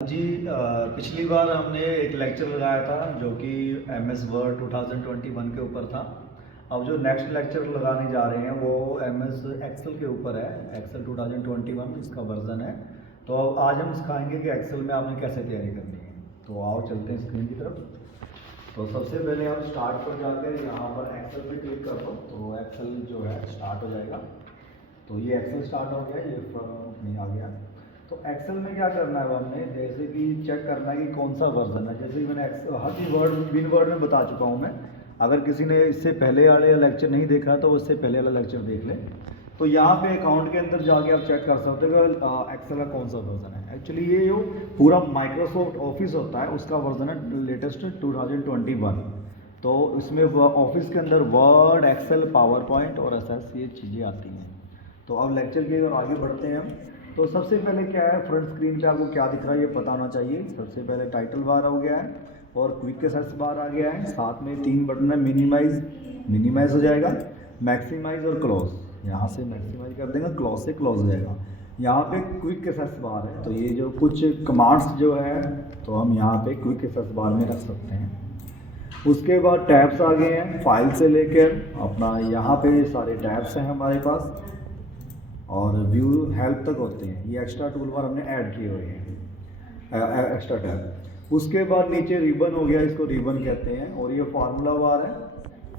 जी पिछली बार हमने एक लेक्चर लगाया था जो कि MS वर्ड 2021 के ऊपर था। अब जो नेक्स्ट लेक्चर लगाने जा रहे हैं वो MS एक्सेल के ऊपर है। एक्सेल 2021 इसका वर्जन है। तो अब आज हम सिखाएंगे कि एक्सेल में आपने कैसे तैयारी करनी है। तो आओ चलते हैं स्क्रीन की तरफ। तो सबसे पहले आप स्टार्ट पर जाकर यहाँ पर एक्सेल पे क्लिक कर दो तो एक्सेल जो है स्टार्ट हो जाएगा। तो ये एक्सेल स्टार्ट हो गया, ये नहीं आ गया। तो एक्सेल में क्या करना है हमने, जैसे कि चेक करना है कि कौन सा वर्जन है। जैसे कि मैंने हर चीज़ विन वर्ड में बता चुका हूँ मैं। अगर किसी ने इससे पहले वाले लेक्चर नहीं देखा तो उससे पहले वाला लेक्चर देख ले। तो यहाँ पे अकाउंट के अंदर जाके आप चेक कर सकते हो एक्सेल का कौन सा वर्जन है। एक्चुअली ये जो पूरा माइक्रोसॉफ्ट ऑफिस होता है उसका वर्जन है लेटेस्ट 2021। तो इसमें ऑफिस के अंदर वर्ड, एक्सेल, पावर पॉइंट और एसएस ये चीज़ें आती हैं। तो अब लेक्चर की ओर आगे बढ़ते हैं हम। तो सबसे पहले क्या है, फ्रंट स्क्रीन पे आपको क्या दिख रहा है ये पता होना चाहिए। सबसे पहले टाइटल बार हो गया है और क्विक एक्सेस बार आ गया है। साथ में 3 बटन है, मिनिमाइज हो जाएगा, मैक्सिमाइज और क्लोज। यहाँ से मैक्सिमाइज कर देंगे, क्लोज से क्लोज हो जाएगा। यहाँ पे क्विक एक्सेस बार है, तो ये जो कुछ कमांड्स जो है तो हम यहाँ पे क्विक एक्सेस बार में रख सकते हैं। उसके बाद टैब्स आ गए हैं, फाइल से लेकर अपना यहाँ पे सारे टैब्स हैं हमारे पास और व्यू हेल्प तक होते हैं। ये एक्स्ट्रा टूल बार हमने ऐड किए हुए हैं, एक्स्ट्रा टैब। उसके बाद नीचे रिबन हो गया, इसको रिबन कहते हैं। और ये फार्मूला बार है।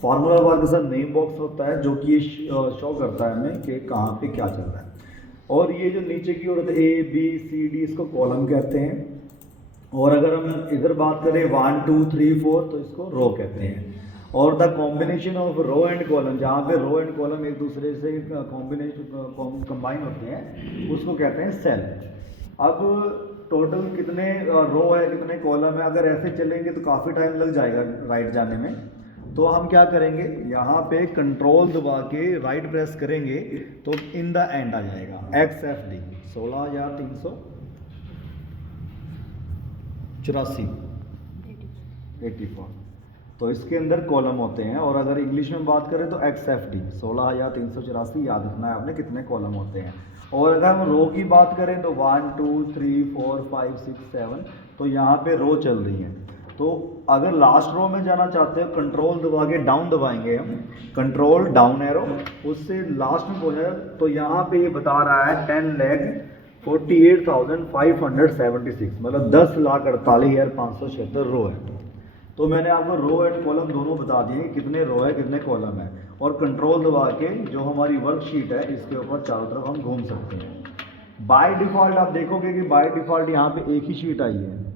फार्मूला बार के साथ नेम बॉक्स होता है जो कि शो करता है हमें कि कहाँ पे क्या चल रहा है। और ये जो नीचे की ओर ABCD इसको कॉलम कहते हैं। और अगर हम इधर बात करें 1 2 3 4 तो इसको रो कहते हैं। और the combination of row and column, जहाँ पे रो एंड कॉलम एक दूसरे से कंबाइन होते हैं उसको कहते हैं सेल। अब टोटल कितने रो है कितने कॉलम है, अगर ऐसे चलेंगे तो काफ़ी टाइम लग जाएगा राइट जाने में। तो हम क्या करेंगे, यहाँ पे कंट्रोल दबा के राइट प्रेस करेंगे तो इन द एंड आ जाएगा XFD 16,384। तो इसके अंदर कॉलम होते हैं। और अगर इंग्लिश में बात करें तो XFD 16,384 याद रखना है आपने कितने कॉलम होते हैं। और अगर हम रो की बात करें तो 1 2 3 4 5 6 7 तो यहाँ पे रो चल रही है। तो अगर लास्ट रो में जाना चाहते हो कंट्रोल दबा के डाउन दबाएंगे हम, कंट्रोल डाउन एरो, उससे लास्ट में पहुँचा तो यहाँ पे ये बता रहा है 10,48,576, मतलब 10,48,576 रो है। तो मैंने आपको रो एंड कॉलम दोनों बता दिए कितने रो है कितने कॉलम है। और कंट्रोल दबा के जो हमारी वर्कशीट है इसके ऊपर चारों तरफ हम घूम सकते हैं। बाय डिफ़ॉल्ट आप देखोगे कि बाय डिफ़ॉल्ट यहाँ पे एक ही शीट आई है,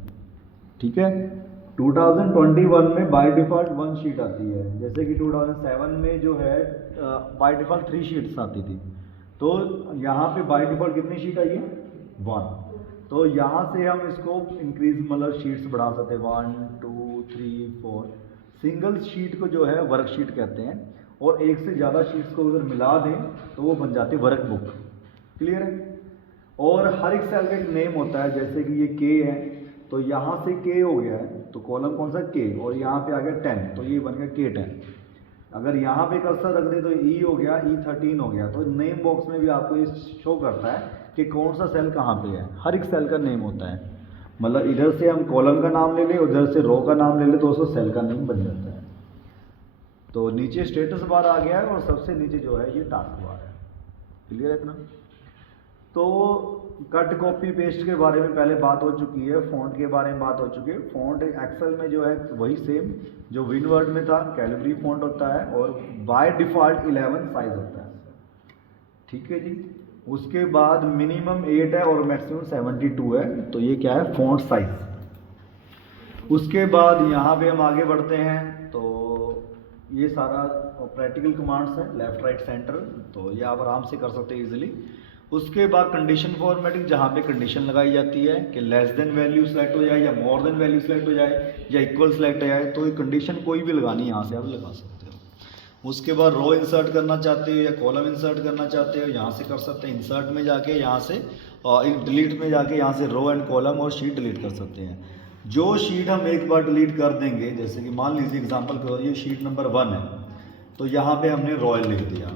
ठीक है। 2021 में बाय डिफ़ॉल्ट 1 शीट आती है, जैसे कि 2007 में जो है बाय डिफ़ॉल्ट 3 शीट्स आती थी। तो यहाँ पे बाय डिफ़ॉल्ट कितनी शीट आई है 1। तो यहाँ से हम इसको इंक्रीज मतलब शीट्स बढ़ा सकते हैं 1 2 3 4। सिंगल शीट को जो है वर्कशीट कहते हैं और एक से ज़्यादा शीट्स को अगर मिला दें तो वो बन जाती है वर्कबुक। क्लियर है। और हर एक सेल का एक नेम होता है, जैसे कि ये K है तो यहाँ से K हो गया है तो कॉलम कौन सा K, और यहाँ पे आ गया 10 तो ये बन गया K10। अगर यहाँ पे कर्सर रख दे तो E हो गया, E13 हो गया। तो नेम बॉक्स में भी आपको ये शो करता है कि कौन सा सेल कहाँ पे है। हर एक सेल का नेम होता है, मतलब इधर से हम कॉलम का नाम ले लें उधर से रो का नाम ले लें तो उसको सेल का नेम बन जाता है। तो नीचे स्टेटस बार आ गया है और सबसे नीचे जो है ये टास्क बार है। क्लियर है इतना। तो कट कॉपी पेस्ट के बारे में पहले बात हो चुकी है, फ़ॉन्ट के बारे में बात हो चुकी है। फ़ॉन्ट एक्सेल में जो है वही सेम जो विन वर्ड में था, कैलिब्री फ़ॉन्ट होता है और बाय डिफ़ॉल्ट 11 साइज होता है, ठीक है जी। उसके बाद मिनिमम 8 है और मैक्सिमम 72 है, तो ये क्या है फ़ॉन्ट साइज। उसके बाद यहाँ पे हम आगे बढ़ते हैं तो ये सारा प्रैक्टिकल कमांड्स हैं, लेफ्ट राइट सेंटर, तो ये आप आराम से कर सकते हैं इजीली। उसके बाद कंडीशन फॉर्मेटिंग, जहाँ पे कंडीशन लगाई जाती है कि लेस देन वैल्यू सेलेक्ट हो जाए या मोर देन वैल्यू सेलेक्ट हो जाए या इक्वल सेलेक्ट हो जाए, तो ये कंडीशन कोई भी लगानी यहाँ से आप लगा सकते हो। उसके बाद रो इंसर्ट करना चाहते हो या कॉलम इंसर्ट करना चाहते हो यहाँ से कर सकते हैं। इंसर्ट में जाके यहाँ से डिलीट में जाके यहाँ से रो एंड कॉलम और शीट डिलीट कर सकते हैं। जो शीट हम एक बार डिलीट कर देंगे, जैसे कि मान लीजिए एग्जांपल के ये शीट नंबर 1 है तो यहाँ पे हमने रॉयल लिख दिया,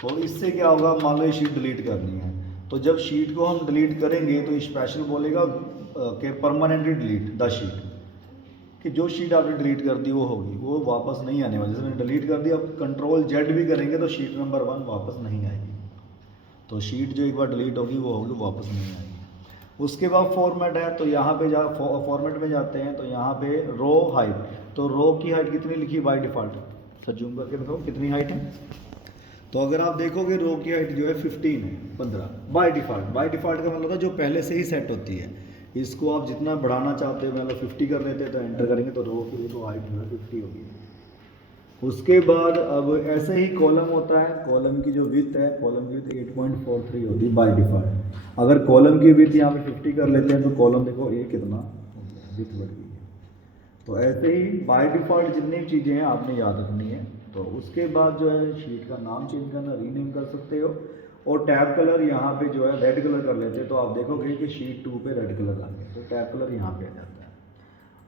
तो इससे क्या होगा, मान लो ये शीट डिलीट करनी है तो जब शीट को हम डिलीट करेंगे तो स्पेशल बोलेगा के परमानेंटली डिलीट द शीट, कि जो शीट आपने डिलीट कर दी वो होगी, वो वापस नहीं आने वाली। जैसे मैंने डिलीट कर दी, अब कंट्रोल जेड भी करेंगे तो शीट नंबर 1 वापस नहीं आएगी। तो शीट जो एक बार डिलीट होगी वो होगी, वापस नहीं आएगी। उसके बाद फॉर्मेट है, तो यहाँ पे फॉर्मेट में जाते हैं, तो यहाँ पे रो हाइट, तो रो की हाइट कितनी लिखी बाय डिफ़ॉल्ट, सर जूम करके बताओ कितनी हाइट है। तो अगर आप देखोगे रो की हाइट जो है 15 है, 15 बाय डिफ़ॉल्ट। बाय डिफ़ॉल्ट का मतलब है जो पहले से ही सेट होती है। इसको आप जितना बढ़ाना चाहते हो, मतलब 50 कर लेते हैं तो एंटर करेंगे तो रो की तो हाइट जो है 50 होगी। उसके बाद अब ऐसे ही कॉलम होता है, कॉलम की जो विड्थ है, कॉलम की विड्थ 8.43 होती है बाय डिफ़ॉल्ट। अगर कॉलम की विड्थ यहाँ पे 50 कर लेते हैं तो कॉलम देखो ये कितना विड्थ बढ़ गई है। तो ऐसे ही बाय डिफ़ॉल्ट जितनी चीज़ें हैं आपने याद रखनी है। तो उसके बाद जो है शीट का नाम चेंज करना, रीनेम कर सकते हो। और टैब कलर यहाँ पे जो है रेड कलर कर लेते हैं, तो आप देखोगे कि शीट 2 पे रेड कलर आ गया, तो टैब कलर यहाँ पे आ जाता है।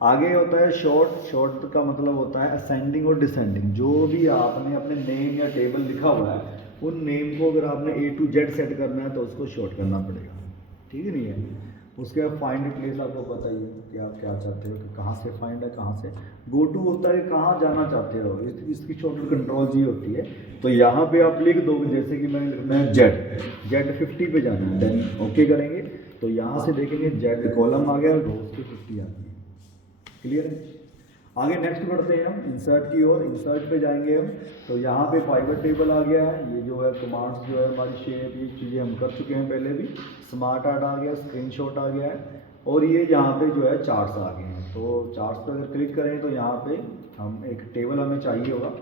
आगे होता है शॉर्ट। शॉर्ट का मतलब होता है असेंडिंग और डिसेंडिंग। जो भी आपने अपने नेम या टेबल लिखा हुआ है, उन नेम को अगर आपने A to Z सेट करना है तो उसको शॉर्ट करना पड़ेगा, ठीक है नहीं है। उसके बाद फाइंड प्लेस आपको पता ही है कि आप क्या चाहते हो, कि कहाँ से फाइंड है, कहाँ से गो टू होता है, कहाँ जाना चाहते हो, इसकी शॉर्टकट कंट्रोल जी होती है। तो यहाँ पे आप लिख दोगे, जैसे कि मैं जेड 50 पे जाना है, देन ओके करेंगे तो यहाँ से देखेंगे जेड कॉलम आ गया, रोज की 50 आ गई। क्लियर है। आगे नेक्स्ट बढ़ते हैं हम इंसर्ट की ओर। इंसर्ट पे जाएंगे हम, तो यहाँ पे पाइवट टेबल आ गया है। ये जो है कमांड्स जो है हमारी शेप, ये चीज़ें हम कर चुके हैं पहले भी। स्मार्ट आर्ट आ गया, स्क्रीनशॉट आ गया है, और ये यहाँ पे जो है चार्ट्स आ गए हैं। तो चार्ट्स पे अगर क्लिक करें तो यहाँ पे हम एक टेबल हमें चाहिए होगा,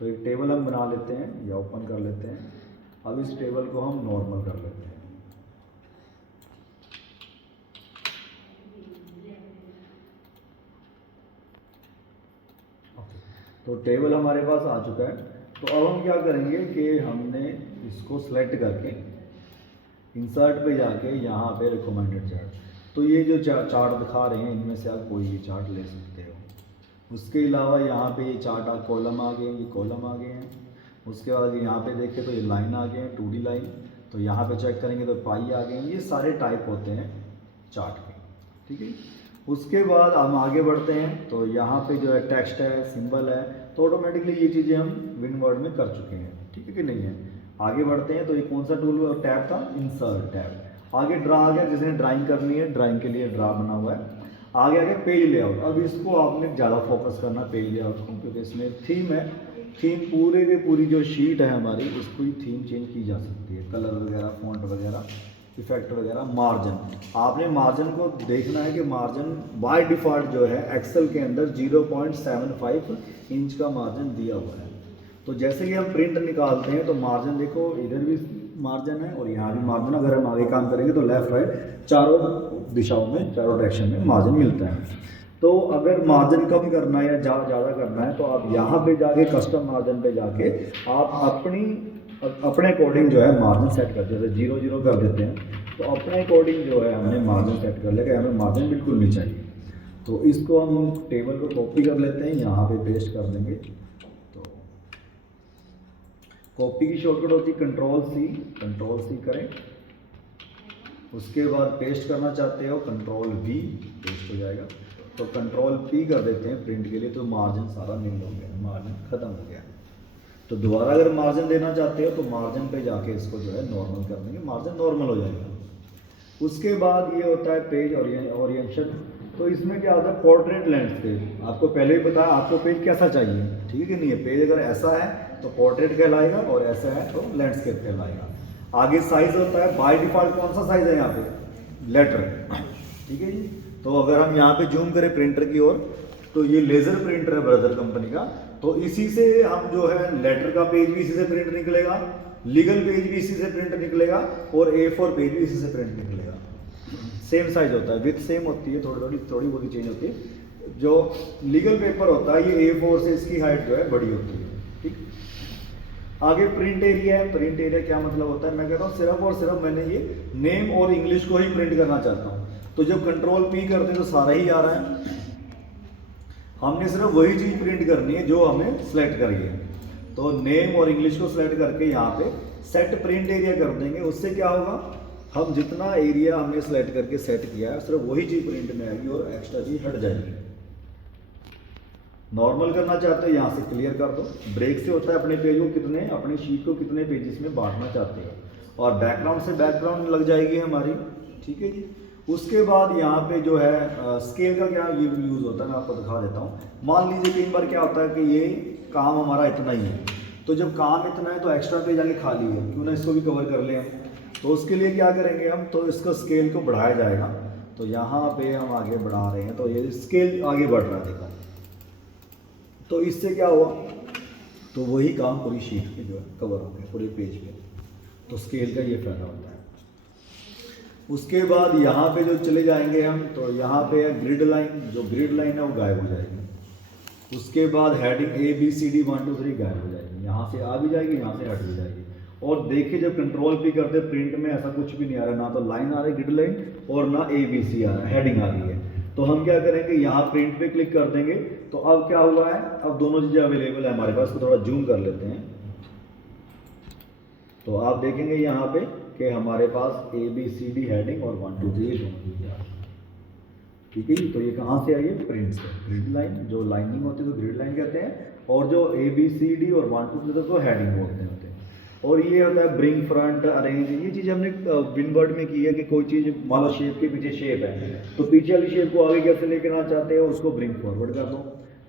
तो एक टेबल हम बना लेते हैं या ओपन कर लेते हैं। अब इस टेबल को हम नॉर्मल कर लेते हैं। तो टेबल हमारे पास आ चुका है। तो अब हम क्या करेंगे कि हमने इसको सेलेक्ट करके इंसर्ट पे जाके यहाँ पे रिकमेंडेड चार्ट, तो ये जो चार्ट दिखा रहे हैं इनमें से आप कोई भी चार्ट ले सकते हो। उसके अलावा यहाँ पे ये चार्ट कॉलम आ गए, ये कॉलम आ गए हैं। उसके बाद यहाँ पे देखें तो ये लाइन आ गए हैं, 2D लाइन। तो यहाँ पे चेक करेंगे तो पाई आ गए हैं। ये सारे टाइप होते हैं चार्ट के, ठीक है। उसके बाद हम आगे बढ़ते हैं, तो यहाँ पे जो है टेक्स्ट है, सिंबल है, तो ऑटोमेटिकली ये चीज़ें हम विनवर्ड में कर चुके हैं, ठीक है कि नहीं है। आगे बढ़ते हैं, तो ये कौन सा टूल टैब था, इंसर्ट टैब। आगे ड्रा आ गया, जिसने ड्राइंग करनी है, ड्राइंग के लिए ड्रा बना हुआ है। आगे आगे पेज लेआउट। अब इसको आपने ज़्यादा फोकस करना पेज लेआउट को, क्योंकि इसमें थीम है। थीम पूरे के पूरी जो शीट है हमारी, उसको ही थीम चेंज की जा सकती है, कलर वगैरह, फॉन्ट वगैरह, इफेक्ट वगैरह। मार्जिन, आपने मार्जिन को देखना है कि मार्जिन बाय डिफ़ॉल्ट जो है एक्सेल के अंदर 0.75 इंच का मार्जिन दिया हुआ है। तो जैसे कि हम प्रिंट निकालते हैं तो मार्जिन देखो, इधर भी मार्जिन है और यहाँ भी मार्जिन। अगर हम आगे काम करेंगे तो लेफ्ट राइट चारों दिशाओं में, चारों डायरेक्शन में मार्जिन मिलता है। तो अगर मार्जिन कम करना है या ज़्यादा करना है, तो आप यहाँ पे जाके कस्टम मार्जिन पे जाके आप अपने अकॉर्डिंग जो है मार्जिन सेट कर देते हैं। 0 कर देते हैं, तो अपने अकॉर्डिंग जो है हमने मार्जिन सेट कर लिया, हमें मार्जिन बिल्कुल नहीं चाहिए। तो इसको हम टेबल को कॉपी कर लेते हैं, यहाँ पे पेस्ट कर देंगे। तो कॉपी की शॉर्टकट होती है कंट्रोल सी करें। उसके बाद पेस्ट करना चाहते हो कंट्रोल V, पेस्ट हो जाएगा। तो कंट्रोल P कर देते हैं प्रिंट के लिए, तो मार्जिन सारा नील हो गया, मार्जिन खत्म हो गया। तो दोबारा अगर मार्जिन देना चाहते हो तो मार्जिन पे जाके इसको जो है नॉर्मल कर देंगे, मार्जिन नॉर्मल हो जाएगा। उसके बाद ये होता है पेज ओरिएंटेशन। तो इसमें क्या होता है, पोर्ट्रेट लैंडस्केप। आपको पहले ही बताया आपको पेज कैसा चाहिए, ठीक है कि नहीं है। पेज अगर ऐसा है तो पोर्ट्रेट कहलाएगा, और ऐसा है तो लैंडस्केप कहलाएगा। आगे साइज होता है, बाय डिफ़ॉल्ट कौन सा साइज है यहाँ पे, लेटर, ठीक है जी। तो अगर हम यहाँ पे जूम करें प्रिंटर की ओर, तो ये लेज़र प्रिंटर है ब्रदर कंपनी का। तो इसी से हम जो है लेटर का पेज भी इसी से प्रिंट निकलेगा, लीगल पेज भी इसी से प्रिंट निकलेगा, और A4 पेज भी इसी से प्रिंट निकलेगा। सेम साइज होता है, विथ सेम होती है, थोड़ी बहुत चेंज होती है। जो लीगल पेपर होता है ये A4 से इसकी हाइट जो है बड़ी होती है, ठीक। आगे प्रिंट एरिया है। प्रिंट एरिया क्या मतलब होता है, मैं कहता हूँ सिर्फ और सिर्फ मैंने ये नेम और इंग्लिश को ही प्रिंट करना चाहता हूँ। तो जब कंट्रोल P करते हैं तो सारा ही आ रहा है, हमने सिर्फ वही चीज़ प्रिंट करनी है जो हमें सेलेक्ट करी है। तो नेम और इंग्लिश को सेलेक्ट करके यहाँ पे सेट प्रिंट एरिया कर देंगे। उससे क्या होगा, हम जितना एरिया हमने सेलेक्ट करके सेट किया है सिर्फ वही चीज़ प्रिंट में आएगी और एक्स्ट्रा चीज़ हट जाएगी। नॉर्मल करना चाहते हो यहाँ से क्लियर कर दो। ब्रेक से होता है अपने पेज को कितने, अपनी शीट को कितने पेजेस में बांटना चाहते हो, और बैकग्राउंड से बैकग्राउंड लग जाएगी हमारी, ठीक है जी। उसके बाद यहाँ पे जो है स्केल का क्या यूज़ होता है मैं आपको दिखा देता हूँ। मान लीजिए कई बार क्या होता है कि ये काम हमारा इतना ही है, तो जब काम इतना है तो एक्स्ट्रा पेज आगे खाली है, क्यों ना इसको भी कवर कर लें हम। तो उसके लिए क्या करेंगे हम, तो इसका स्केल को बढ़ाया जाएगा। तो यहाँ पे हम आगे बढ़ा रहे हैं तो ये स्केल आगे बढ़ रहा है, देखो। तो इससे क्या हुआ, तो वही काम पूरी शीट पे जो है कवर हो गया, पूरे पेज पे। तो स्केल का ये फायदा होता है। उसके बाद यहाँ पे जो चले जाएंगे हम, तो यहाँ पे है ग्रिड लाइन, जो ग्रिड लाइन है वो गायब हो जाएगी। उसके बाद हेडिंग ABCD 1 2 3 गायब हो जाएगी, यहाँ से आ भी जाएगी, यहाँ से हट भी जाएगी। और देखिए जब कंट्रोल P करते प्रिंट में ऐसा कुछ भी नहीं आ रहा, ना तो लाइन आ रही ग्रिड लाइन और ना ABC आ रहा है, हेडिंग आ रही है। तो हम क्या करेंगे, यहाँ प्रिंट पे क्लिक कर देंगे। तो अब क्या हुआ है, अब दोनों चीज़ें अवेलेबल है हमारे पास। को थोड़ा जूम कर लेते हैं, तो आप देखेंगे यहाँ पे कि हमारे पास ABCD हेडिंग और 1 2 3 दोनों चीज़ें आ रही है, ठीक है जी। तो ये कहाँ से आई है, प्रिंट से। ग्रिड लाइन जो लाइनिंग होती है तो ग्रिड लाइन कहते हैं, और जो ABCD और 1 2 3 तो हेडिंग बोलते हैं। और ये होता है ब्रिंग फ्रंट अरेंज। ये चीज़ हमने विनवर्ड में की है कि कोई चीज़ मान लो शेप के पीछे शेप है, तो पीछे वाली शेप को आगे कैसे लेकर आना चाहते हो, उसको ब्रिंग फॉरवर्ड कर दो,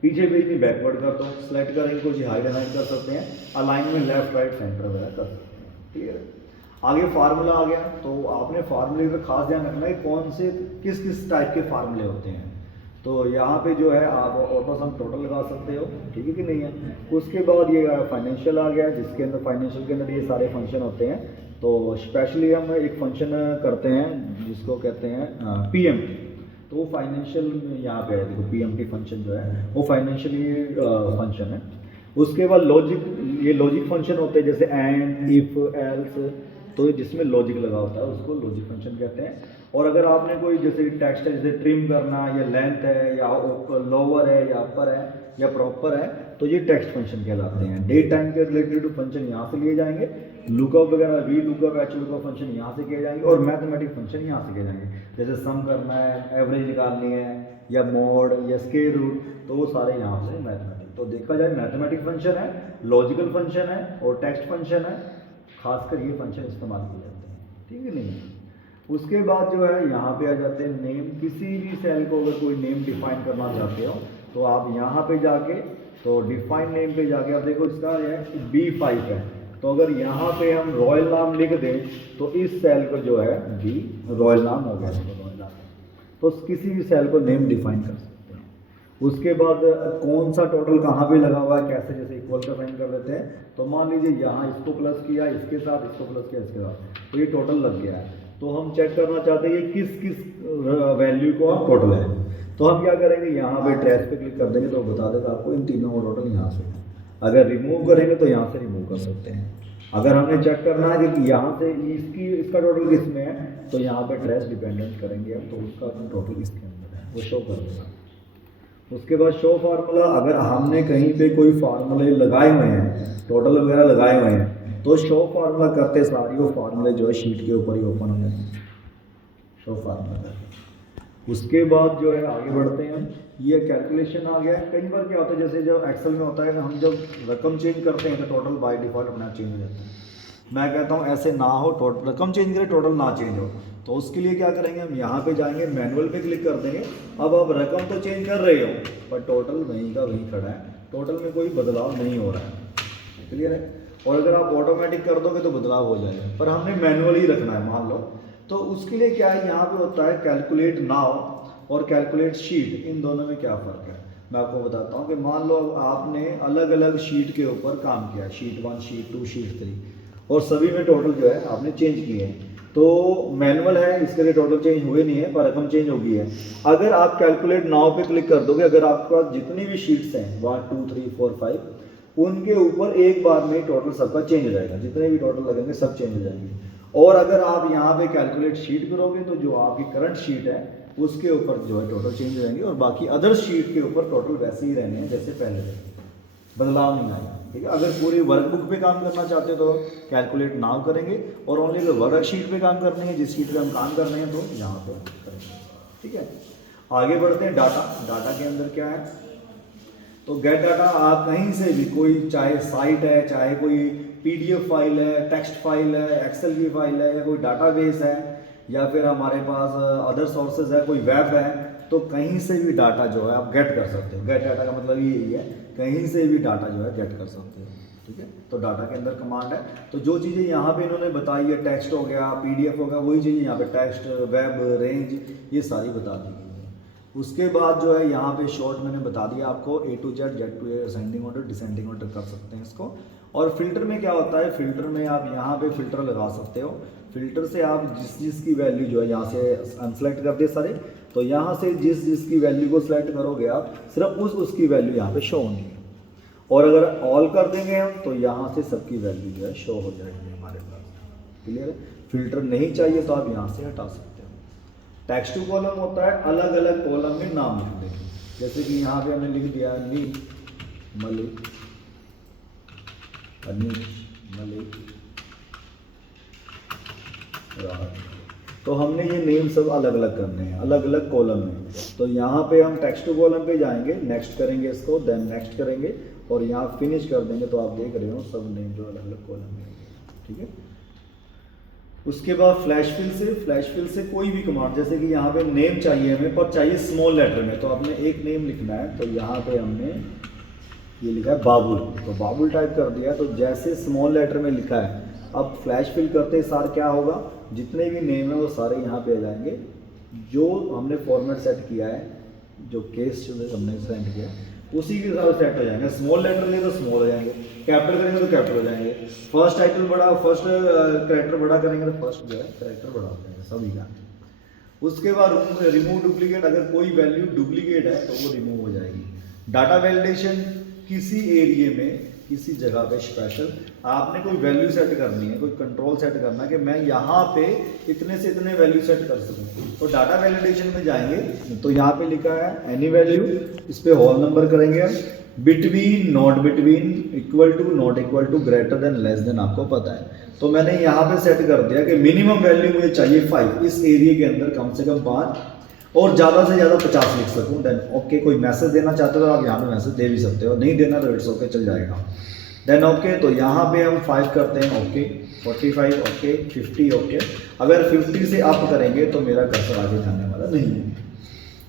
पीछे पेज में बैकवर्ड कर दो, सेलेक्ट करेंगे कुछ हाइड अलाइन कर सकते हैं, अलाइन में लेफ्ट राइट सेंटर वगैरह कर सकते हैं, ठीक है। आगे फार्मूला आ गया, तो आपने फार्मूले पर खास ध्यान रखना है कौन से किस किस टाइप के फार्मूले होते हैं। तो यहाँ पे जो है आप ऑटो सम टोटल लगा सकते हो, ठीक है कि नहीं है। उसके बाद ये फाइनेंशियल आ गया, जिसके अंदर फाइनेंशियल के अंदर ये सारे फंक्शन होते हैं। तो स्पेशली हम एक फंक्शन करते हैं जिसको कहते हैं PMT। तो वो फाइनेंशियल यहाँ पे है, देखो PMT फंक्शन जो है वो फाइनेंशियली फंक्शन है। उसके बाद लॉजिक, ये लॉजिक फंक्शन होते हैं जैसे एंड, इफ, एल्स, तो जिसमें लॉजिक लगा होता है उसको लॉजिक फंक्शन कहते हैं। और अगर आपने कोई जैसे टेक्स्ट है, जैसे ट्रिम करना, या लेंथ है, या लोअर है, या अपर है, या प्रॉपर है, तो ये टेक्स्ट फंक्शन कहलाते हैं। डेट टाइम के रिलेटेड फंक्शन यहाँ से लिए जाएंगे, लुकअप वगैरह, V lookup, H lookup function यहाँ से किए जाएंगे, और मैथमेटिक फंक्शन यहाँ से किए जाएंगे। जैसे सम करना है, एवरेज निकालनी है, या मोड, या स्क्वायर रूट, तो वो सारे यहाँ से मैथमेटिक। तो देखा जाए मैथमेटिक फंक्शन है, लॉजिकल फंक्शन है, और टेक्स्ट फंक्शन है। खासकर ये फंक्शन इस्तेमाल किए जाते हैं, ठीक है नहीं। उसके बाद जो है यहाँ पे आ जाते हैं नेम। किसी भी सेल को अगर कोई नेम डिफाइन करना चाहते हो तो आप यहाँ पे जाके, तो डिफाइन नेम पे जाके आप देखो इसका है B5 है। तो अगर यहाँ पे हम रॉयल नाम लिख दें तो इस सेल को जो है B रॉयल नाम हो गया, रॉयल नाम। तो किसी भी सेल को नेम डिफाइन कर सकते हैं। उसके बाद कौन सा टोटल कहाँ पे लगा हुआ है, कैसे, जैसे इक्वल का साइन कर देते हैं। तो मान लीजिए यहाँ इसको प्लस किया इसके साथ, इसको प्लस किया इसके साथ, तो ये टोटल लग गया है। तो हम चेक करना चाहते हैं ये किस किस वैल्यू को हम टोटल है। तो हम क्या करेंगे, यहाँ पे ट्रेस पे क्लिक कर देंगे तो बता देगा आपको इन तीनों का टोटल यहाँ से। अगर रिमूव करेंगे तो यहाँ से रिमूव कर सकते हैं। अगर हमने चेक करना है कि यहाँ से इसका टोटल किस में है, तो यहाँ पे ट्रेस डिपेंडेंट करेंगे हम, तो उसका टोटल इसके अंदर है, वो शो कर देगा। उसके बाद शो फार्मूला, अगर हमने कहीं पे कोई फार्मूले लगाए हुए हैं, टोटल वगैरह लगाए हुए हैं, तो शो फार्मूला करते सारी वो फार्मूले जो है शीट के ऊपर ही ओपन हो जाते हैं, शो फार्मूला करते। उसके बाद जो है आगे बढ़ते हैं, ये कैलकुलेशन आ गया। कई बार क्या होता है, जैसे जब एक्सेल में होता है कि हम जब रकम चेंज करते हैं तो टोटल बाय डिफ़ॉल्ट अपना चेंज हो जाता है। मैं कहता हूँ ऐसे ना हो, टोटल रकम चेंज करें, टोटल ना चेंज हो। तो उसके लिए क्या करेंगे, हम यहाँ पे जाएंगे, मैनुअल पे क्लिक कर देंगे। अब आप रकम तो चेंज कर रहे हो पर टोटल वहीं का वहीं खड़ा है, टोटल में कोई बदलाव नहीं हो रहा है, क्लियर है। और अगर आप ऑटोमेटिक कर दोगे तो बदलाव हो जाएगा, पर हमने मैनुअल ही रखना है मान लो। तो उसके लिए क्या है, यहाँ पे होता है कैलकुलेट नाउ और कैलकुलेट शीट, इन दोनों में क्या फ़र्क है मैं आपको बताता हूँ। कि मान लो आपने अलग अलग शीट के ऊपर काम किया, शीट 1, शीट 2, शीट 3, और सभी में टोटल जो है आपने चेंज किए हैं। तो मैनुअल है, इसके लिए टोटल चेंज हुए नहीं है पर रकम चेंज हो गई है। अगर आप कैलकुलेट नाउ पे क्लिक कर दोगे, अगर आपके पास जितनी भी शीट्स हैं 1 2 3 4 5, उनके ऊपर एक बार में टोटल सबका चेंज हो जाएगा, जितने भी टोटल लगेंगे सब चेंज हो जाएंगे। और अगर आप यहाँ पे कैलकुलेट शीट करोगे तो जो आपकी करंट शीट है उसके ऊपर जो है टोटल चेंज हो जाएंगे, और बाकी अदर शीट के ऊपर टोटल वैसे ही रहने हैं जैसे पहले थे, बदलाव नहीं आएगा। ठीक है। अगर पूरी वर्कबुक पे काम करना चाहते हो तो कैलकुलेट नाउ करेंगे, और ओनली अगर वर्कशीट पे काम करनी है, जिस शीट पे हम काम कर रहे हैं, तो यहाँ पे करेंगे। ठीक है, आगे बढ़ते हैं। डाटा, डाटा के अंदर क्या है, तो गेट डाटा आप कहीं से भी, कोई चाहे साइट है, चाहे कोई PDF फाइल है, टेक्स्ट फाइल है, एक्सेल की फाइल है, या कोई डाटाबेस है, या फिर हमारे पास अदर सोर्सेज है, कोई वेब है, तो कहीं से भी डाटा जो है आप गेट कर सकते हो। गेट डाटा का मतलब यही है, कहीं से भी डाटा जो है गेट कर सकते हो। ठीक है, तो डाटा के अंदर कमांड है। तो जो चीज़ें यहाँ पे इन्होंने बताई है, टेक्स्ट हो गया, PDF हो गया, वही चीज़ें यहाँ पे टेक्स्ट, वेब, रेंज, ये सारी बता दी गई है। उसके बाद जो है यहाँ पे शॉर्ट मैंने बता दिया आपको, A to Z, Z to A, ascending order, descending order कर सकते हैं इसको। और फिल्टर में क्या होता है, फिल्टर में आप यहाँ पे फिल्टर लगा सकते हो। फिल्टर से आप जिस की वैल्यू जो है, यहाँ से अनसेलेक्ट कर दे सारे, तो यहाँ से जिस की वैल्यू को सिलेक्ट करोगे आप, सिर्फ उसकी वैल्यू यहाँ पे शो होनी है। और अगर ऑल कर देंगे हम, तो यहाँ से सबकी वैल्यू जो है शो हो जाएगी हमारे पास। क्लियर है, फिल्टर नहीं चाहिए तो आप यहाँ से हटा सकते हो। टेक्स्ट टू कॉलम होता है, अलग अलग कॉलम में नाम लिख देंगे। जैसे कि यहाँ पे हमने लिख दिया नी मलिक, अनीश मलिक राज, तो हमने ये नेम सब अलग अलग करने हैं, अलग अलग कॉलम में। तो यहाँ पे हम टेक्स्ट टू कॉलम पे जाएंगे, नेक्स्ट करेंगे इसको, देन नेक्स्ट करेंगे, और यहाँ फिनिश कर देंगे। तो आप देख रहे हो सब नेम जो अलग अलग कॉलम में। ठीक है, उसके बाद फ्लैश फिल से कोई भी कमांड, जैसे कि यहाँ पे नेम चाहिए हमें, पर चाहिए स्मॉल लेटर में, तो आपने एक नेम लिखना है। तो यहाँ पे हमने ये लिखा है बाबुल, तो बाबुल टाइप कर दिया। तो जैसे स्मॉल लेटर में लिखा है, अब फ्लैश फिल करते सार क्या होगा, जितने भी नेम है वो सारे यहाँ पे आ जाएंगे, जो हमने फॉर्मेट सेट किया है, जो केस हमने सेट किया उसी के हिसाब से सेट हो जाएंगे। स्मॉल लेटर लेंगे तो स्मॉल हो जाएंगे, कैपिटल करेंगे तो कैपिटल हो जाएंगे, फर्स्ट टाइटल बड़ा, फर्स्ट कैरेक्टर बड़ा करेंगे तो फर्स्ट जो है कैरेक्टर बड़ा हो जाएगा सभी का। उसके बाद रिमूव डुप्लीकेट, अगर कोई वैल्यू डुप्लीकेट है तो वो रिमूव हो जाएगी। डाटा वैलिडेशन, किसी एरिया में, किसी जगह पे स्पेशल आपने कोई वैल्यू सेट करनी है, कोई कंट्रोल सेट करना है कि मैं यहाँ पे इतने से इतने वैल्यू सेट कर सकूँ, तो डाटा वैलिडेशन में जाएंगे। तो यहाँ पे लिखा है एनी वैल्यू, इस पे होल नंबर करेंगे हम, between, not between, equal to, not equal to, greater than, less than, आपको पता है। तो मैंने यहाँ पे सेट कर दिया कि मिनिमम वैल्यू मुझे चाहिए 5, इस एरिया के अंदर कम से कम 5, और ज़्यादा से ज़्यादा 50 लिख सकूँ। देन ओके, कोई मैसेज देना चाहते हो तो आप यहाँ पे मैसेज दे भी सकते हो, नहीं देना तो इट्स ओके, चल जाएगा। देन ओके, तो यहाँ पे हम 5 करते हैं, ओके, 45 ओके, 50 ओके। अगर 50 से अप करेंगे तो मेरा कर्सर आगे जाने वाला नहीं है,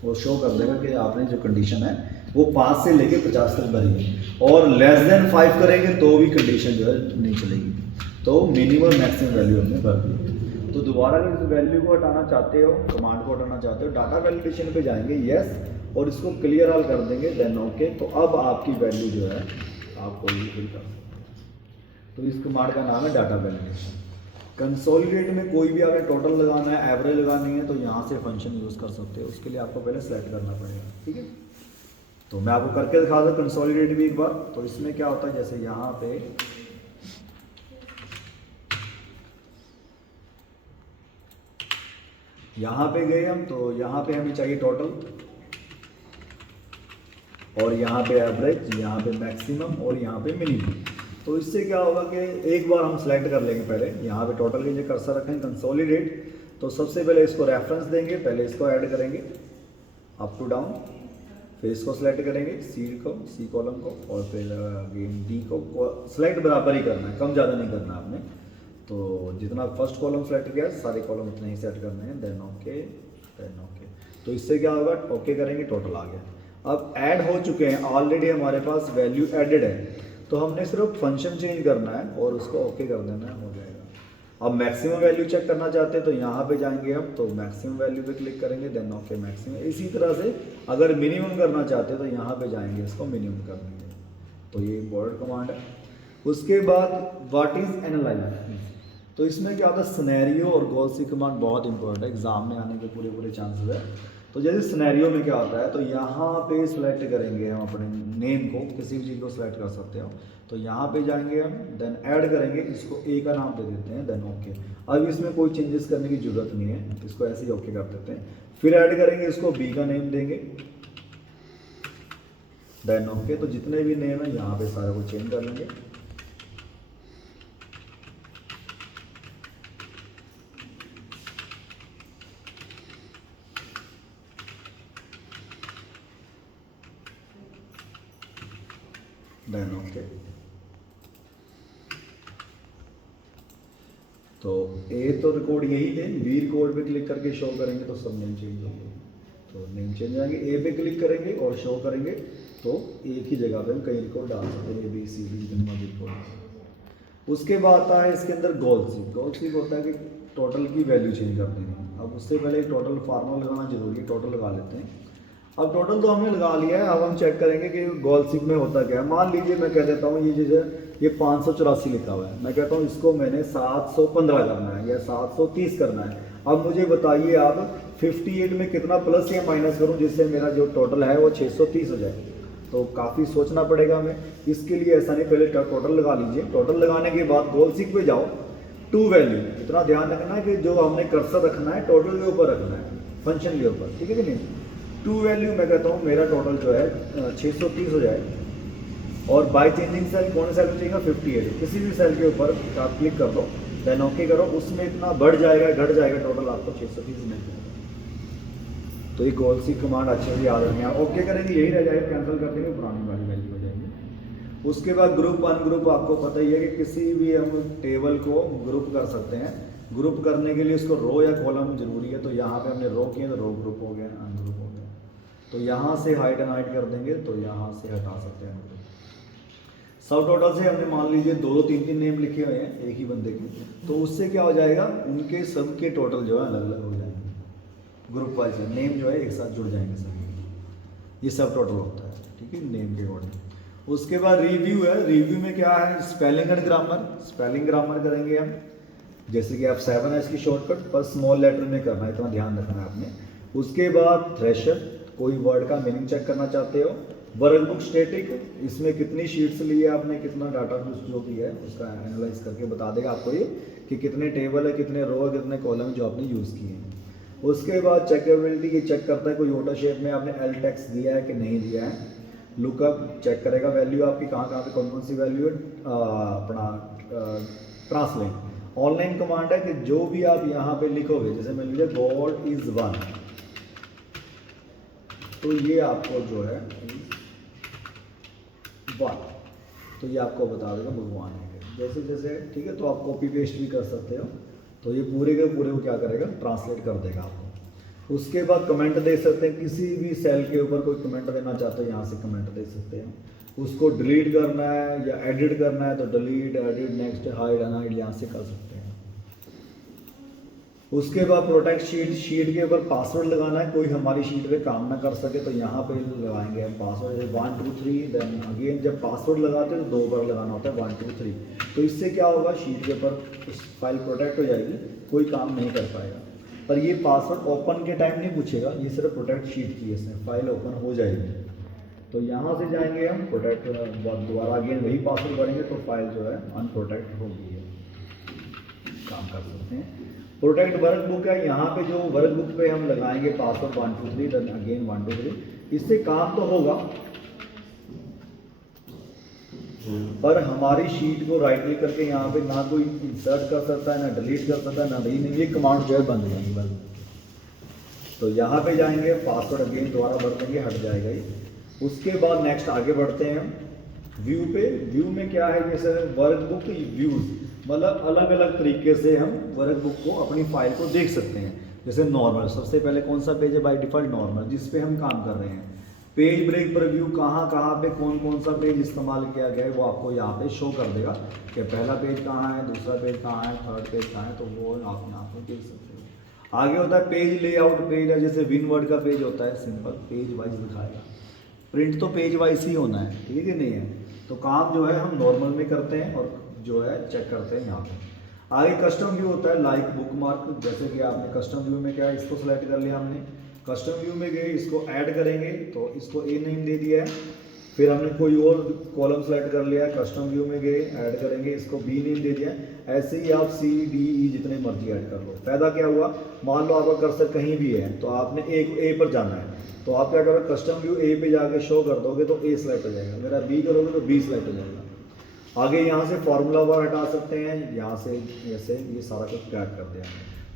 वो शो कर देगा कि आपने जो कंडीशन है वो 5 से लेके 50 तक भरी है, और लेस देन 5 करेंगे तो भी कंडीशन जो है नहीं चलेगी। तो मिनिमम मैक्सिमम वैल्यू हमने भर दी। तो दोबारा अगर इस वैल्यू को हटाना चाहते हो, कमांड को हटाना चाहते हो, डाटा वैलिडेशन पे जाएंगे, यस, और इसको क्लियर ऑल कर देंगे, देन ओके। तो अब आपकी वैल्यू जो है आप कोई भी फिल कर सकते हैं। तो इस कमांड का नाम है डाटा वैलिडेशन। कंसोलिडेट में कोई भी आपने टोटल लगाना है, एवरेज लगानी है, तो यहाँ से फंक्शन यूज़ कर सकते हो। उसके लिए आपको पहले सेलेक्ट करना पड़ेगा। ठीक है, तो मैं आपको करके दिखा दूँ कंसोलिडेट भी एक बार। तो इसमें क्या होता है, जैसे यहाँ पे गए हम, तो यहाँ पे हमें चाहिए टोटल, और यहाँ पे एवरेज, यहाँ पे मैक्सिमम, और यहाँ पे मिनिमम। तो इससे क्या होगा कि एक बार हम सेलेक्ट कर लेंगे, पहले यहाँ पे टोटल के लिए कर्सर रखेंगे, कंसोलिडेट। तो सबसे पहले इसको रेफरेंस देंगे, पहले इसको ऐड करेंगे अप टू डाउन, फिर इसको सेलेक्ट करेंगे सी कॉलम को, और फिर अगेन डी को सेलेक्ट बराबर ही करना है, कम ज़्यादा नहीं करना आपने। तो जितना फर्स्ट कॉलम सेलेक्ट किया सारे कॉलम उतने ही सेट करने हैं, देन ओके, देन ओके। तो इससे क्या होगा, ओके करेंगे, टोटल आ गया। अब ऐड हो चुके हैं, ऑलरेडी हमारे पास वैल्यू एडेड है, तो हमने सिर्फ फंक्शन चेंज करना है और उसको ओके कर देना है, हो जाएगा। अब मैक्सिमम वैल्यू चेक करना चाहते हैं तो यहाँ पे जाएंगे हम, तो मैक्सिमम वैल्यू पे क्लिक करेंगे, देन ओके मैक्सिमम। इसी तरह से अगर मिनिमम करना चाहते हैं तो यहाँ पे जाएंगे, इसको मिनिमम कर देंगे। तो ये इम्पोर्टेंट कमांड है। उसके बाद व्हाट इज एनालाइज, तो इसमें क्या होता है, सिनेरियो और गोल सी कमांड बहुत इंपॉर्टेंट है, एग्जाम में आने के पूरे चांसेस है। तो जैसे सिनेरियो में क्या होता है, तो यहाँ पे सिलेक्ट करेंगे हम अपने नेम को, किसी भी चीज़ को सिलेक्ट कर सकते हो। तो यहाँ पे जाएंगे हम, देन ऐड करेंगे, इसको ए का नाम दे देते हैं, देन ओके। अब इसमें कोई चेंजेस करने की जरूरत नहीं है, इसको ऐसे ही ओके कर देते हैं। फिर ऐड करेंगे, इसको बी का नेम देंगे, देन ओके। तो जितने भी नेम है यहाँ पे सारे को चेंज कर लेंगे। Then okay. तो ए तो रिकॉर्ड यही थे, बी रिकॉर्ड पे क्लिक करके शो करेंगे तो सब नेम चेंज होंगे। तो नेम चेंज आएंगे, ए पे क्लिक करेंगे और शो करेंगे तो एक ही जगह पे हम कई रिकॉर्ड डाल सकते हैं, ए बी सी डी जितना भी रिकॉर्ड। उसके बाद आता है इसके अंदर गोल सीक। गोल सीक होता है कि टोटल की वैल्यू चेंज कर देनी है। अब उससे पहले टोटल फार्मूला लगाना जरूरी है, टोटल लगा लेते हैं। अब टोटल तो हमने लगा लिया है, अब हम चेक करेंगे कि गोल सीक में होता क्या है। मान लीजिए मैं कह देता हूँ ये जैसे ये 584 लिखा हुआ है, मैं कहता हूँ इसको मैंने 715 करना है या 730 करना है। अब मुझे बताइए आप 58 में कितना प्लस या माइनस करूँ जिससे मेरा जो टोटल है वो 630 हो जाए। तो काफ़ी सोचना पड़ेगा हमें। इसके लिए ऐसा नहीं, पहले टोटल लगा लीजिए। टोटल लगाने के बाद गोल सीक पे जाओ, टू वैल्यू। इतना ध्यान रखना है कि जो हमने कर्सर रखना है टोटल के ऊपर रखना है, फंक्शन के ऊपर, ठीक है कि नहीं। टू वैल्यू मैं कहता हूँ मेरा टोटल जो है 630 हो जाए। और बाय चेंजिंग सेल कौन सा सेल चाहिएगा, 58। किसी भी सेल के ऊपर आप क्लिक कर दो, देन ओके करो, उसमें इतना बढ़ जाएगा घट जाएगा, टोटल आपको 630 मिल जाएगा। तो ये गोल सीक कमांड अच्छे से याद रखें। ओके करेंगे यही रह जाएगा, कैंसिल कर देंगे, पुरानी वाली वैल्यू हो जाएगी। उसके बाद ग्रुप अनग्रुप आपको पता ही है कि किसी भी हम टेबल को ग्रुप कर सकते हैं। ग्रुप करने के लिए उसको रो या कॉलम जरूरी है। तो यहाँ पे हमने रो किया तो रो ग्रुप हो गया, अनग्रुप हो गया। तो यहाँ से हाइड एंड हाइड कर देंगे तो यहाँ से हटा सकते हैं अनग्रुप। सब टोटल से हमने मान लीजिए 2-2 3-3 नेम लिखे हुए हैं एक ही बंदे के, तो उससे क्या हो जाएगा, उनके सब के टोटल जो है अलग अलग हो जाएंगे। ग्रुप वाइज नेम जो है एक साथ जुड़ जाएंगे सभी। ये सब टोटल होता है, ठीक है, नेम के अकॉर्डिंग। उसके बाद रिव्यू है। रिव्यू में क्या है, spelling and grammar. Spelling grammar करेंगे हम, जैसे कि आप 7 है इसकी शॉर्टकट, पर स्मॉल लेटर में करना है, इतना ध्यान रखना है आपने। उसके बाद थ्रेशर, कोई वर्ड का मीनिंग चेक करना चाहते हो। वर्कबुक स्टैटिक, इसमें कितनी शीट्स ली है आपने, कितना डाटा जो भी है उसका एनालाइज करके बता देगा आपको ये कि कितने टेबल है, कितने रो है, कितने कॉलम जो आपने यूज़ किए हैं। उसके बाद चेकएबिलिटी, ये चेक करता है कोई ओटा शेप में आपने एल टेक्स दिया है कि नहीं दिया है। लुकअप चेक करेगा वैल्यू आपकी कहाँ कहाँ पे कौन कौन सी वैल्यू है। अपना ट्रांसलेट ऑनलाइन कमांड है कि जो भी आप यहाँ पे लिखोगे, जैसे मान लीजिए गॉड इज वन, तो ये आपको जो है वन, तो ये आपको बता देगा भगवान है जैसे जैसे, ठीक है। तो आप कॉपी पेस्ट भी कर सकते हो। तो ये पूरे के पूरे को क्या करेगा, ट्रांसलेट कर देगा आपको। उसके बाद कमेंट दे सकते हैं, किसी भी सेल के ऊपर कोई कमेंट देना चाहते हो यहाँ से कमेंट दे सकते हैं। उसको डिलीट करना है या एडिट करना है तो delete, edit, next, hide, unhide यहाँ से कर सकते हैं। उसके बाद प्रोटेक्ट शीट, शीट के ऊपर पासवर्ड लगाना है, कोई हमारी शीट पे काम ना कर सके तो यहाँ पे लगाएंगे हम पासवर्ड 1 2 3। देन अगेन जब पासवर्ड लगाते हैं तो 2 बार लगाना होता है 1 2 3। तो इससे क्या होगा, शीट के ऊपर फाइल प्रोटेक्ट हो जाएगी, कोई काम नहीं कर पाएगा। पर ये पासवर्ड ओपन के टाइम नहीं पूछेगा, ये सिर्फ प्रोटेक्ट शीट की है, फाइल ओपन हो जाएगी। तो यहाँ से जाएंगे हम प्रोटेक्ट, दोबारा अगेन वही पासवर्ड भरेंगे तो फाइल जो है अनप्रोटेक्ट होगी है, काम कर सकते हैं। प्रोटेक्ट वर्कबुक है, यहाँ पे जो वर्कबुक पे हम लगाएंगे पासवर्ड 1 2 3, देन अगेन 1 2 3। इससे काम तो होगा पर हमारी शीट को राइट क्लिक करके यहाँ पे ना कोई इंसर्ट कर सकता है, ना डिलीट कर सकता है, ना नहीं, ये कमांड जो है बंद हो जाएगी बस। तो यहाँ पे जाएंगे, पासवर्ड अगेन दोबारा भर देंगे, हट जाएगा ये। उसके बाद नेक्स्ट आगे बढ़ते हैं हम व्यू पे। व्यू में क्या है, जैसे वर्कबुक व्यूज, मतलब अलग अलग तरीके से हम वर्कबुक को अपनी फाइल को देख सकते हैं। जैसे नॉर्मल, सबसे पहले कौन सा पेज है, बाय डिफॉल्ट नॉर्मल, जिस पे हम काम कर रहे हैं। पेज ब्रेक पर व्यू, कहाँ कहाँ पे कौन कौन सा पेज इस्तेमाल किया गया है वो आपको यहाँ पे शो कर देगा कि पहला पेज कहाँ है, दूसरा पेज कहाँ है, थर्ड पेज कहाँ है, तो वो आप यहाँ पे देख सकते हो। आगे होता है पेज लेआउट। पेज है जैसे विनवर्ड का पेज होता है, सिंपल पेज वाइज दिखाएगा। प्रिंट तो पेज वाइज ही होना है, ठीक है नहीं है। तो काम जो है हम नॉर्मल में करते हैं और जो है चेक करते हैं यहाँ पे। आगे कस्टम व्यू होता है, लाइक बुक मार्क। जैसे कि आपने कस्टम व्यू में क्या है, इसको सेलेक्ट कर लिया हमने, कस्टम व्यू में गए, इसको ऐड करेंगे तो इसको ए नेम दे दिया है। फिर हमने कोई और कॉलम सेलेक्ट कर लिया है, कस्टम व्यू में गए, ऐड करेंगे, इसको बी नेम दे दिया। ऐसे ही आप सी डी ई जितने मर्जी ऐड कर लो। फायदा क्या हुआ, मान लो आपका कर्सर कहीं भी है तो आपने ए पर जाना है, तो आप क्या करोगे, कस्टम व्यू ए पे जाके शो कर दोगे तो ए सिलेक्ट हो जाएगा, अगर आप बी करोगे तो बी सिलेक्ट हो जाएगा। आगे यहाँ से फार्मूला बार हटा सकते हैं, यहाँ से ऐसे ये सारा कुछ क्रैक कर दिया है,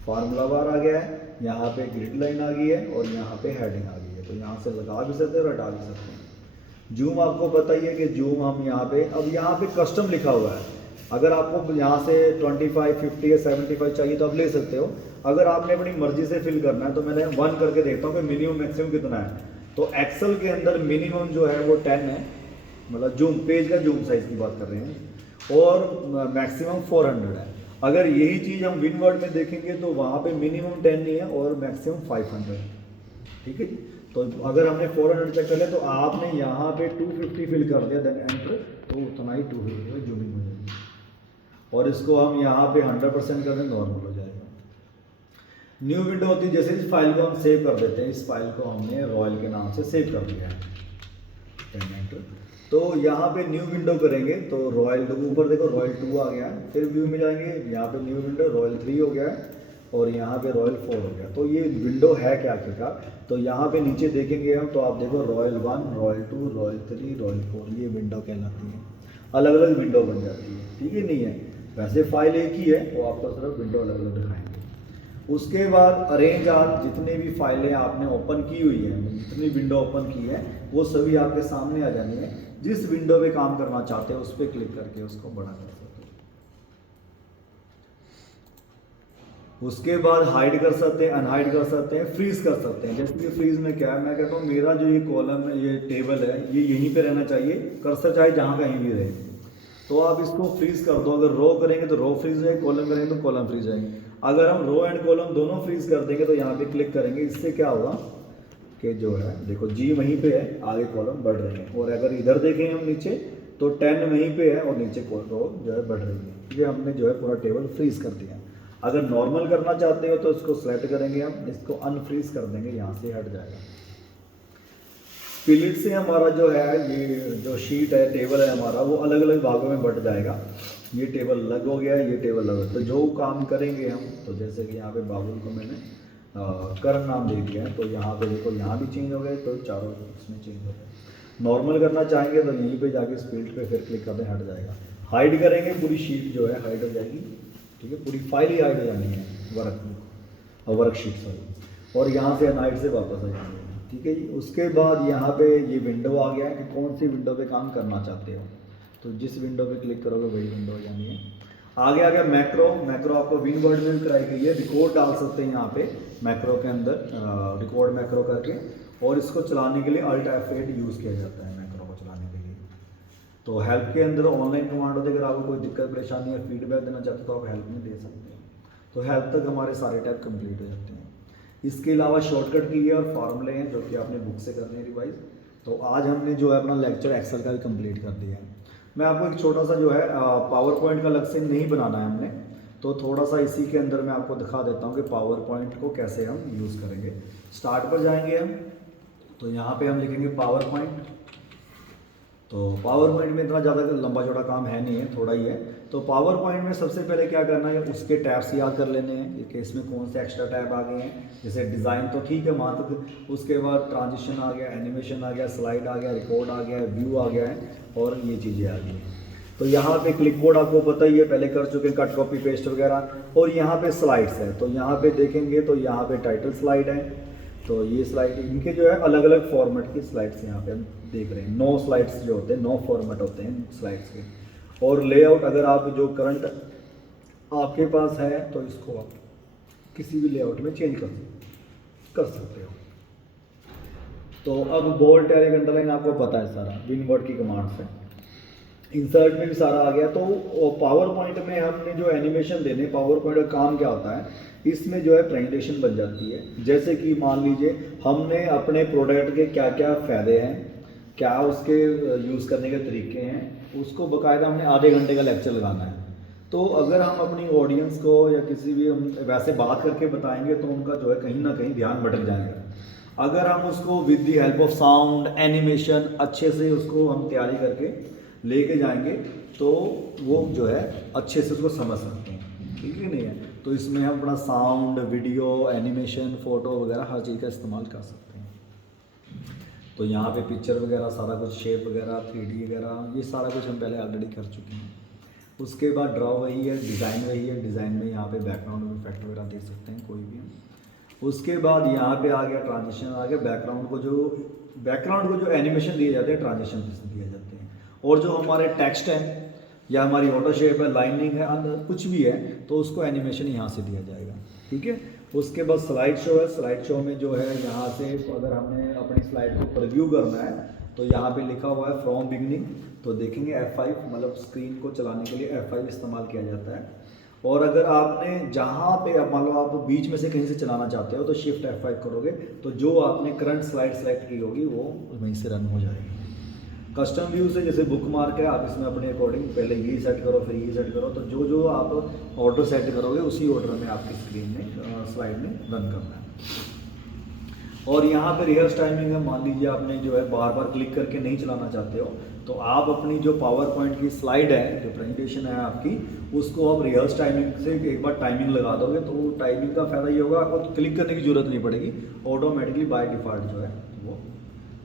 फार्मूला बार आ गया है, यहाँ पे ग्रिड लाइन आ गई है और यहाँ पे हेडिंग आ गई है, तो यहाँ से लगा भी सकते हैं और हटा भी सकते हैं। जूम आपको पता ही है कि जूम हम यहाँ पे, अब यहाँ पे कस्टम लिखा हुआ है, अगर आपको यहाँ से 25, 50 या 75 चाहिए तो आप ले सकते हो। अगर आपने अपनी मर्जी से फिल करना है तो मैंने 1 करके देखता हूँ कि मिनिमम मैक्सिमम कितना है। तो एक्सेल के अंदर मिनिमम जो है वो 10 है, मतलब जूम पेज का जूम साइज की बात कर रहे हैं, और मैक्सिमम 400 है। अगर यही चीज़ हम विनवर्ड में देखेंगे तो वहाँ पे मिनिमम 10 नहीं है और मैक्सिमम 500, ठीक है जी। तो अगर हमने 400 चेक कर लिया तो आपने यहाँ पे 250 फिल कर दिया, देन एंटर, तो उतना ही 250 जूमिंग हो जाएगी। और इसको हम यहाँ पे 100% कर दें, नॉर्मल हो जाएगा। न्यू विंडो होती है, जैसे इस फाइल को हम सेव कर देते हैं, इस फाइल को हमने रॉयल के नाम से सेव कर दिया है, एंटर। तो यहाँ पे न्यू विंडो करेंगे तो रॉयल, ऊपर देखो रॉयल 2 आ गया है, फिर व्यू में जाएंगे, यहाँ पे न्यू विंडो रॉयल 3 हो गया है और यहाँ पे रॉयल 4 हो गया। तो ये विंडो है क्या आखिरकार, तो यहाँ पे नीचे देखेंगे हम तो आप देखो रॉयल 1, रॉयल 2, रॉयल 3, रॉयल 4, ये विंडो कहलाती है। अलग अलग विंडो बन जाती है, ठीक है, नहीं है वैसे फाइल एक ही है, वो आपको सिर्फ विंडो अलग अलग दिखाएंगे। उसके बाद अरेंज आज जितने भी फाइलें आपने ओपन की हुई है, जितनी विंडो ओपन की है वो सभी आपके सामने आ जानी है। जिस विंडो पे काम करना चाहते हैं उस पर क्लिक करके उसको बड़ा कर सकते हैं। उसके बाद हाइड कर सकते हैं, अनहाइड कर सकते हैं, फ्रीज कर सकते हैं। जैसे कि फ्रीज में क्या है, मैं कहता हूँ मेरा जो ये कॉलम है, ये टेबल है, ये यहीं पे रहना चाहिए, कर्सर चाहे जहाँ कहीं भी रहे, तो आप इसको फ्रीज कर दो। अगर रो करेंगे तो रो फ्रीज है, कॉलम करेंगे तो कॉलम फ्रीज जाएंगे। अगर हम रो एंड कॉलम दोनों फ्रीज कर देंगे तो यहाँ पे क्लिक करेंगे, इससे क्या होगा कि जो है देखो जी वहीं पे है, आगे कॉलम बढ़ रहे हैं, और अगर इधर देखें हम नीचे तो 10 वहीं पे है और नीचे रो जो है बढ़ रही है। ये हमने जो है पूरा टेबल फ्रीज कर दिया। अगर नॉर्मल करना चाहते हो तो इसको सेलेक्ट करेंगे हम, इसको अनफ्रीज कर देंगे, यहाँ से हट जाएगा। स्पिलिट से हमारा जो है ये जो शीट है, टेबल है हमारा, वो अलग अलग भागों में बट जाएगा। ये टेबल अलग हो गया है, ये टेबल अलग। तो जो काम करेंगे हम, तो जैसे कि यहाँ पे बाबुल को मैंने करण नाम दे दिया है, तो यहाँ पे देखो यहाँ भी चेंज हो गए, तो चारों इसमें चेंज हो गए। नॉर्मल करना चाहेंगे तो यहीं पे जाके स्पिलिट पे फिर क्लिक कर दें, हट जाएगा। हाइड करेंगे, पूरी शीट जो है हाइड हो जाएगी, ठीक है, पूरी फाइल ही हाइड हो जानी है, वर्कशीट सॉरी, और यहाँ से अनहाइड से वापस आ जाएंगे, ठीक है जी। उसके बाद यहाँ पे ये विंडो आ गया है कि कौन सी विंडो पे काम करना चाहते हो, तो जिस विंडो पे क्लिक करोगे वही विंडो हो जानी है। आगे आ गया मैक्रो। मैक्रो आपको विनवर्ड में भी कराई गई है, रिकॉर्ड डाल सकते हैं यहाँ पे मैक्रो के अंदर, रिकॉर्ड मैक्रो करके, और इसको चलाने के लिए अल्ट F8 यूज़ किया जाता है मैक्रो को चलाने के लिए। तो हेल्प के अंदर ऑनलाइन कमांड होती है, अगर आपको कोई दिक्कत परेशानी या फीडबैक देना चाहते हो तो आप हेल्प में दे सकते हैं। तो हेल्प तक हमारे सारे टैब कंप्लीट हो जाते हैं। इसके अलावा शॉर्टकट की है और फार्मूले हैं जो कि आपने बुक से करने हैं रिवाइज। तो आज हमने जो है अपना लेक्चर एक्सेल का भी कंप्लीट कर दिया है। मैं आपको एक छोटा सा जो है पावर पॉइंट का अलग से नहीं बनाना है हमने, तो थोड़ा सा इसी के अंदर मैं आपको दिखा देता हूँ कि पावर पॉइंट को कैसे हम यूज़ करेंगे। स्टार्ट पर जाएंगे हम, तो यहाँ पे हम लिखेंगे पावर पॉइंट। तो पावर पॉइंट में इतना ज़्यादा लंबा चौड़ा काम है नहीं है, थोड़ा ही है। तो पावर पॉइंट में सबसे पहले क्या करना है, उसके टैब्स याद कर लेने हैं कि इसमें कौन से एक्स्ट्रा टैब आ गए हैं। जैसे डिज़ाइन तो ठीक है वहाँ तक, उसके बाद ट्रांजिशन आ गया, एनिमेशन आ गया, स्लाइड आ गया, रिकॉर्ड आ गया, व्यू आ गया है, और ये चीज़ें आ गई हैं। तो यहाँ पे क्लिक बोर्ड आपको पता ही है, पहले कर चुके हैं, कट कॉपी पेस्ट वगैरह। और यहाँ पे स्लाइड्स है, तो यहाँ पे देखेंगे तो यहाँ पे टाइटल स्लाइड है, तो ये स्लाइड इनके जो है अलग अलग फॉर्मेट की स्लाइड्स यहाँ पे हम देख रहे हैं। 9 स्लाइड्स जो होते हैं, 9 फॉर्मेट होते हैं स्लाइड्स के। और लेआउट अगर आप जो करंट आपके पास है तो इसको आप किसी भी लेआउट में चेंज कर सकते हो। तो अब बोल्ड टैग अंडरलाइन आपको पता है सारा, विनवर्ड की कमांड से। इंसर्ट में भी सारा आ गया। तो पावर पॉइंट में हमने जो एनिमेशन देने, पावर पॉइंट का काम क्या होता है, इसमें जो है प्रेजेंटेशन बन जाती है। जैसे कि मान लीजिए हमने अपने प्रोडक्ट के क्या क्या फ़ायदे हैं, क्या उसके यूज़ करने के तरीके हैं, उसको बाकायदा हमने आधे घंटे का लेक्चर लगाना है। तो अगर हम अपनी ऑडियंस को या किसी भी हम वैसे बात करके बताएंगे तो उनका जो है कहीं ना कहीं ध्यान भटक जाएगा। अगर हम उसको with the help of sound animation अच्छे से उसको हम तैयारी करके लेके जाएंगे तो वो जो है अच्छे से उसको समझ सकते हैं, ठीक है नहीं है। तो इसमें हम अपना साउंड, वीडियो, एनिमेशन, फ़ोटो वगैरह हर चीज़ का इस्तेमाल कर सकते हैं। तो यहाँ पे पिक्चर वगैरह सारा कुछ, शेप वगैरह, 3D वगैरह, ये सारा कुछ हम पहले ऑलरेडी कर चुके हैं। उसके बाद ड्रॉ वही है, डिज़ाइन वही है, डिज़ाइन में यहाँ पे बैकग्राउंड इफेक्ट वगैरह दे सकते हैं कोई भी। उसके बाद यहाँ पे आ गया ट्रांजिशन, आ गया बैकग्राउंड को जो एनिमेशन दिए जाते हैं ट्रांजिशन से दिए जाते हैं। और जो हमारे टेक्स्ट है या हमारी ऑटो शेप है, लाइनिंग है, अंदर कुछ भी है तो उसको एनिमेशन यहाँ से दिया जाएगा, ठीक है। उसके बाद स्लाइड शो है, स्लाइड शो में जो है यहाँ से अगर हमने अपनी स्लाइड को प्रीव्यू करना है तो यहाँ पे लिखा हुआ है फ्रॉम बिगनिंग, तो देखेंगे F5, मतलब स्क्रीन को चलाने के लिए F5 इस्तेमाल किया जाता है। और अगर आपने जहाँ पे मान लो आप बीच में से कहीं से चलाना चाहते हो तो शिफ्ट F5 करोगे तो जो आपने करंट स्लाइड सेलेक्ट की होगी वो वहीं से रन हो जाएगी। कस्टम व्यू से जैसे बुक मार्क है, आप इसमें अपने अकॉर्डिंग पहले ये सेट करो फिर ये सेट करो, तो जो जो आप ऑर्डर सेट करोगे उसी ऑर्डर में आपकी स्क्रीन में स्लाइड में रन करना है। और यहाँ पे रिहर्स टाइमिंग है, मान लीजिए आपने जो है बार बार क्लिक करके नहीं चलाना चाहते हो तो आप अपनी जो पावर पॉइंट की स्लाइड है, जो प्रेजेंटेशन है आपकी, उसको आप रिहर्स टाइमिंग से एक बार टाइमिंग लगा दोगे तो टाइमिंग का फ़ायदा ये होगा आपको क्लिक करने की ज़रूरत नहीं पड़ेगी, ऑटोमेटिकली बाय डिफ़ॉल्ट जो है वो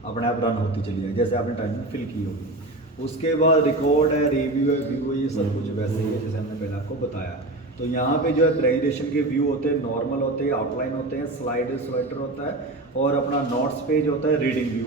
अपने आप रन होती चली जाएगी जैसे आपने टाइमिंग फिल की होगी। उसके बाद रिकॉर्ड है, रिव्यू है, व्यू है, ये सब कुछ वैसे ही है जैसे हमने पहले आपको बताया। तो यहाँ पे जो है प्रेजेंटेशन के व्यू होते हैं, नॉर्मल होते हैं, आउटलाइन होते हैं, स्लाइडर होता है और अपना नोट्स पेज होता है, रीडिंग व्यू